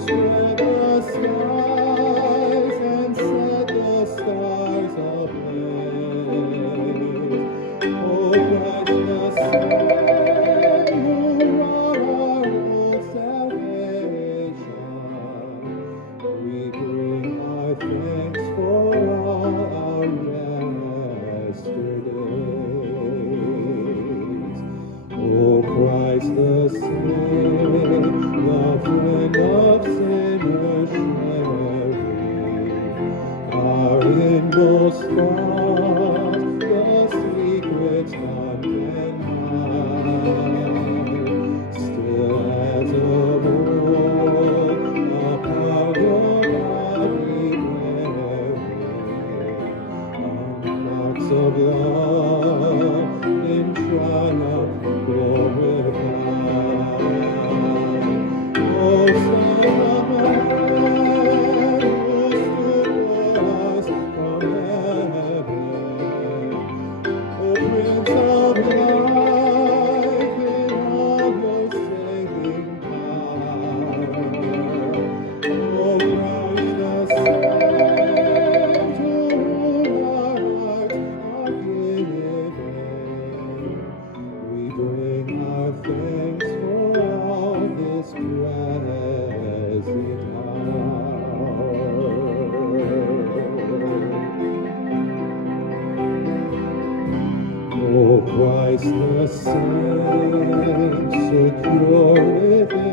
spread the skies and set the stars ablaze. Oh, Christ the Son, who are our own salvation, we bring our thanks for all our yesterdays. O Christ the Saint, the friend of sinners sharing, our inmost thoughts, the secrets none can hide. Still as of old, upon your body bearing, marks of love in triumph glorified. O Son of Man, who stood for us from heaven, O Prince of Life, in all your saving power, O Christ the Saint, to whom our hearts are given, we bring our thanks for all this present hour. O Christ the Saint, secure within